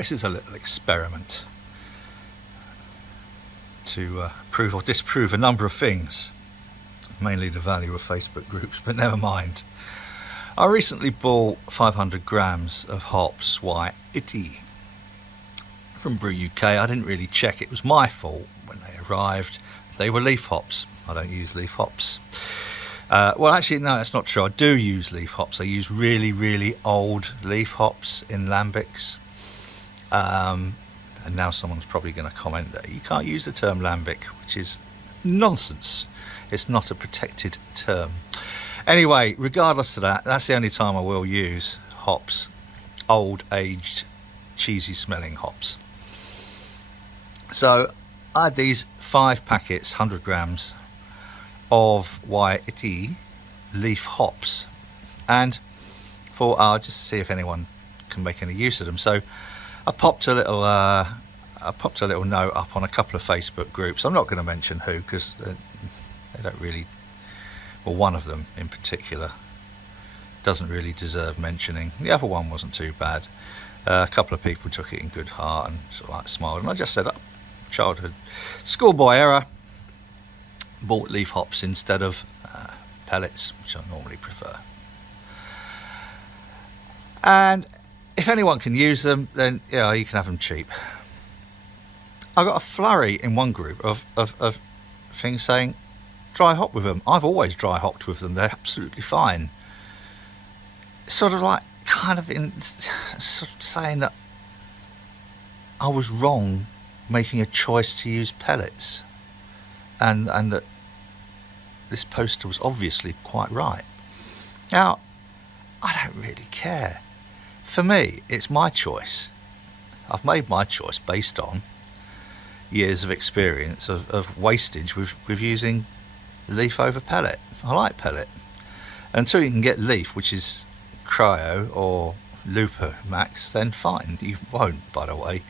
This is a little experiment to prove or disprove a number of things, mainly the value of Facebook groups, but never mind. I recently bought 500 grams of hops white itty from BREW UK. I didn't really check. It was my fault when they arrived. They were leaf hops. I don't use leaf hops. Well, actually, no, that's not true. I do use leaf hops. I use really, really old leaf hops in lambics. And now someone's probably going to comment that you can't use the term lambic, which is nonsense. It's not a protected term. Anyway, regardless of that, that's the only time I will use hops, old, aged, cheesy smelling hops. So I had these 5 packets, 100 grams of white leaf hops, and thought I'll just see if anyone can make any use of them. So I popped a little note up on a couple of Facebook groups. I'm not going to mention who, because they don't really, well, one of them in particular doesn't really deserve mentioning. The other one wasn't too bad. A couple of people took it in good heart and sort of like smiled, and I just said, oh, childhood schoolboy error, bought leaf hops instead of pellets, which I normally prefer. And if anyone can use them, then yeah, you can have them cheap. I got a flurry in one group of things saying dry hop with them. I've always dry hopped with them. They're absolutely fine. Sort of like kind of sort of saying that I was wrong making a choice to use pellets, and that this poster was obviously quite right. Now, I don't really care. For me, it's my choice. I've made my choice based on years of experience of wastage with using leaf over pellet. I like pellet. Until you can get leaf, which is cryo or Looper Max, then fine. You won't, by the way.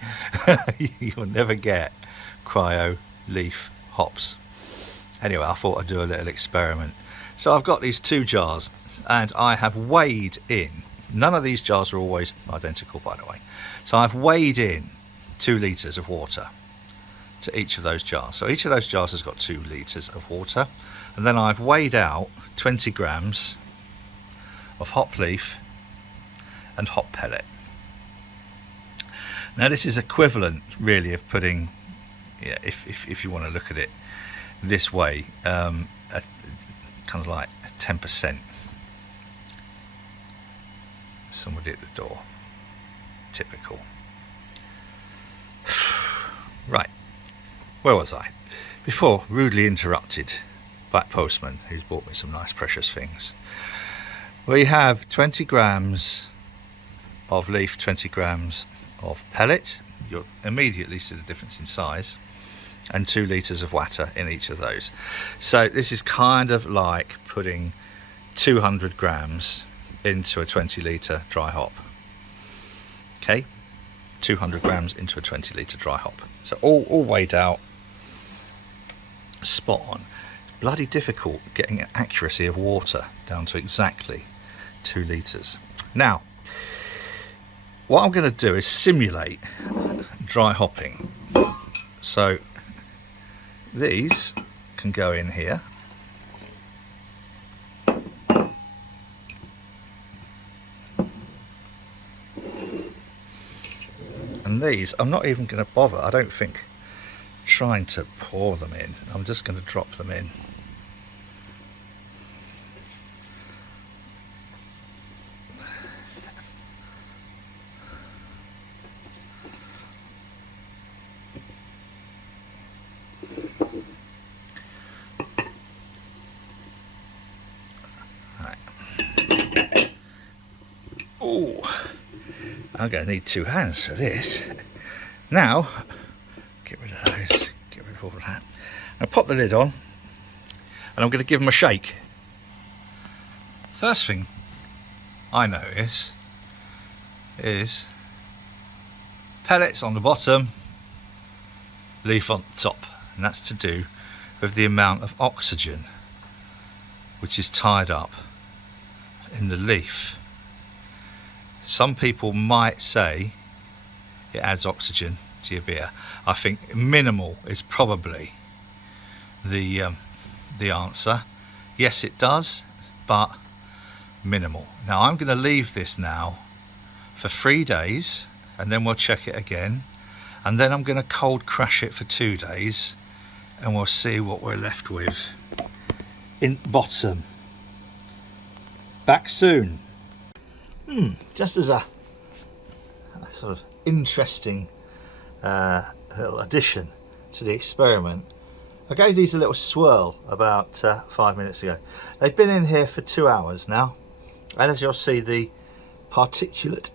You'll never get cryo leaf hops. Anyway, I thought I'd do a little experiment. So I've got these 2 jars, and I have weighed in. None of these jars are always identical, by the way. So I've weighed in 2 litres of water to each of those jars. So each of those jars has got 2 litres of water. And then I've weighed out 20 grams of hop leaf and hop pellet. Now this is equivalent really of putting, yeah, if you want to look at it this way, kind of like 10%. Somebody at the door. Typical. Right, where was I? Before, rudely interrupted by that postman who's bought me some nice precious things. We have 20 grams of leaf, 20 grams of pellet. You'll immediately see the difference in size, and 2 litres of water in each of those. So this is kind of like putting 200 grams into a 20 litre dry hop. Okay, 200 grams into a 20 litre dry hop. So all weighed out, spot on. It's bloody difficult getting an accuracy of water down to exactly 2 litres. Now, what I'm going to do is simulate dry hopping. So these can go in here. And these, I'm not even going to bother, I don't think, trying to pour them in. I'm just going to drop them in. Oh, I'm going to need 2 hands for this. Now, get rid of those, get rid of all of that. I'll pop the lid on, and I'm going to give them a shake. First thing I notice is pellets on the bottom, leaf on the top, and that's to do with the amount of oxygen which is tied up in the leaf. Some people might say it adds oxygen to your beer. I think minimal is probably the answer. Yes, it does, but minimal. Now I'm going to leave this now for 3 days, and then we'll check it again, and then I'm going to cold crash it for 2 days, and we'll see what we're left with in bottom. Back soon. Just as a sort of interesting little addition to the experiment, I gave these a little swirl about 5 minutes ago. They've been in here for 2 hours now, and as you'll see, the particulate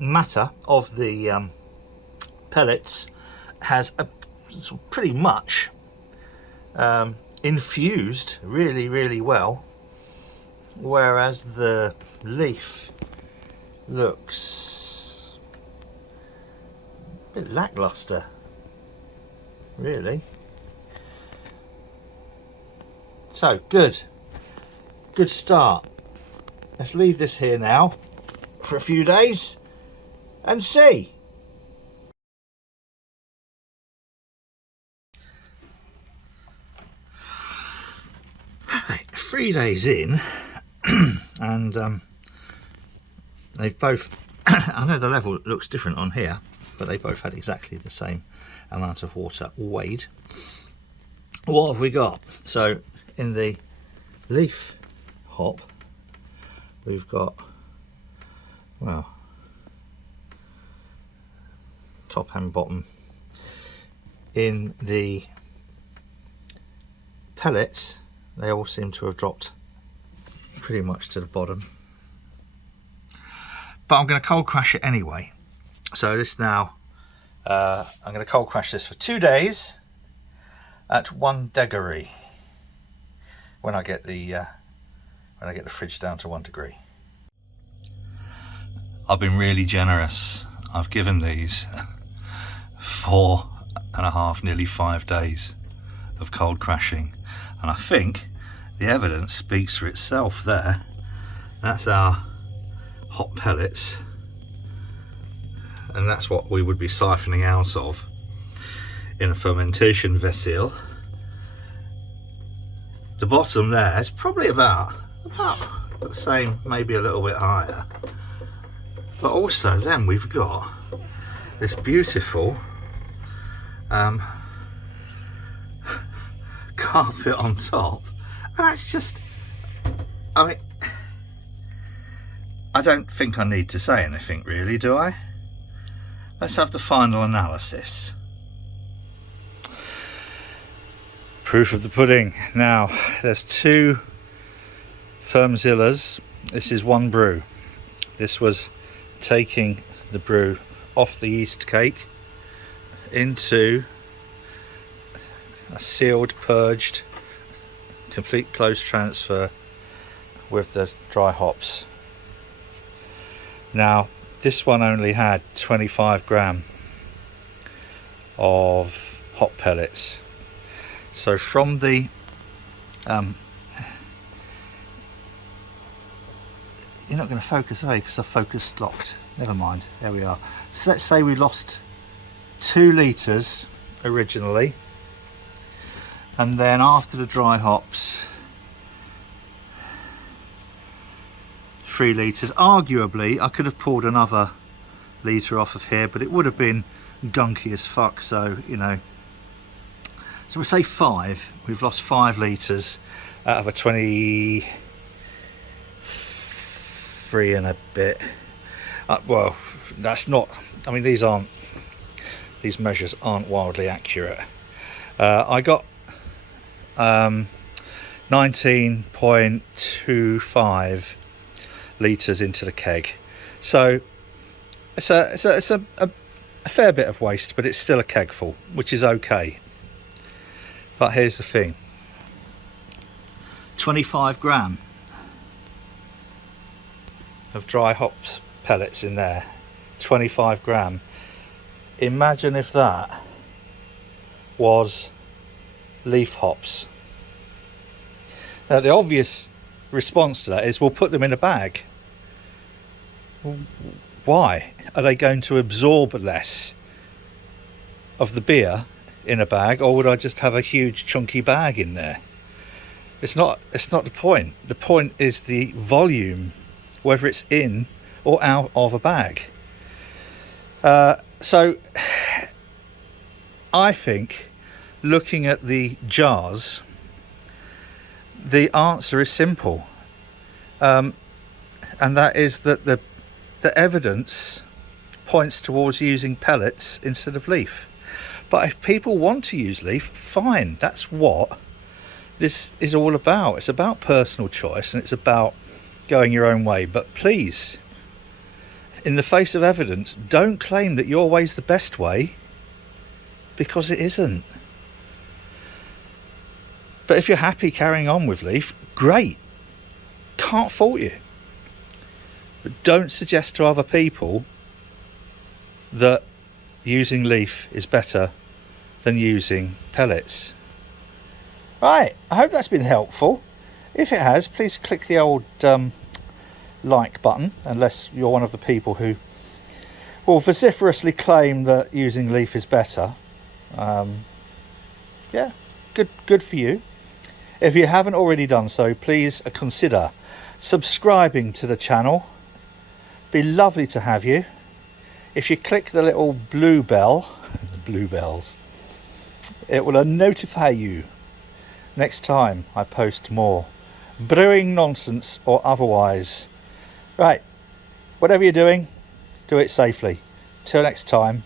matter of the pellets has pretty much infused really well, whereas the leaf looks a bit lackluster, really. So good start. Let's leave this here now for a few days and see. Right, 3 days in, and they've both I know the level looks different on here, but they both had exactly the same amount of water weighed. What have we got? So in the leaf hop, we've got, well, top and bottom. In the pellets, they all seem to have dropped pretty much to the bottom, but I'm going to cold crash it anyway. So this now, I'm going to cold crash this for 2 days at 1 degree when I get the fridge down to 1 degree. I've been really generous. I've given these 4.5, nearly 5 days of cold crashing, and I think the evidence speaks for itself there. That's our hot pellets, and that's what we would be siphoning out of in a fermentation vessel. The bottom there is probably about the same, maybe a little bit higher, but also then we've got this beautiful carpet on top, and that's just, I mean, I don't think I need to say anything really, do I? Let's have the final analysis. Proof of the pudding. Now, there's 2 Firmzillas. This is 1 brew. This was taking the brew off the yeast cake into a sealed, purged, complete close transfer with the dry hops. Now, this one only had 25 gram of hot pellets. So from the you're not going to focus, are you? Because I've focused locked. Never mind. There we are. So let's say we lost 2 litres originally, and then after the dry hops 3 litres. Arguably I could have pulled another litre off of here, but it would have been gunky as fuck, so you know. So we'll say 5. We've lost 5 litres out of a 23 and a bit. Well, that's not, I mean, these measures aren't wildly accurate. I got 19.25 litres into the keg, so it's a fair bit of waste, but it's still a keg full, which is okay. But here's the thing, 25 gram of dry hops pellets in there, 25 gram. Imagine if that was leaf hops. Now the obvious response to that is we'll put them in a bag. Why? Are they going to absorb less of the beer in a bag, or would I just have a huge chunky bag in there? It's not the point. The point is the volume, whether it's in or out of a bag. So I think, looking at the jars, the answer is simple, and that is that the evidence points towards using pellets instead of leaf. But if people want to use leaf, fine. That's what this is all about. It's about personal choice, and it's about going your own way. But please, in the face of evidence, don't claim that your way's the best way, because it isn't. But if you're happy carrying on with leaf, great. Can't fault you. But don't suggest to other people that using leaf is better than using pellets. Right, I hope that's been helpful. If it has, please click the old like button, unless you're one of the people who will vociferously claim that using leaf is better. Yeah, good for you. If you haven't already done so, please consider subscribing to the channel. Be lovely to have you. If you click the little blue bell, the blue bells, it will notify you next time I post more brewing nonsense or otherwise. Right, whatever you're doing, do it safely. Till next time,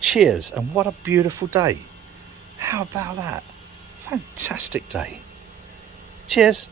cheers, and what a beautiful day. How about that? Fantastic day. Cheers.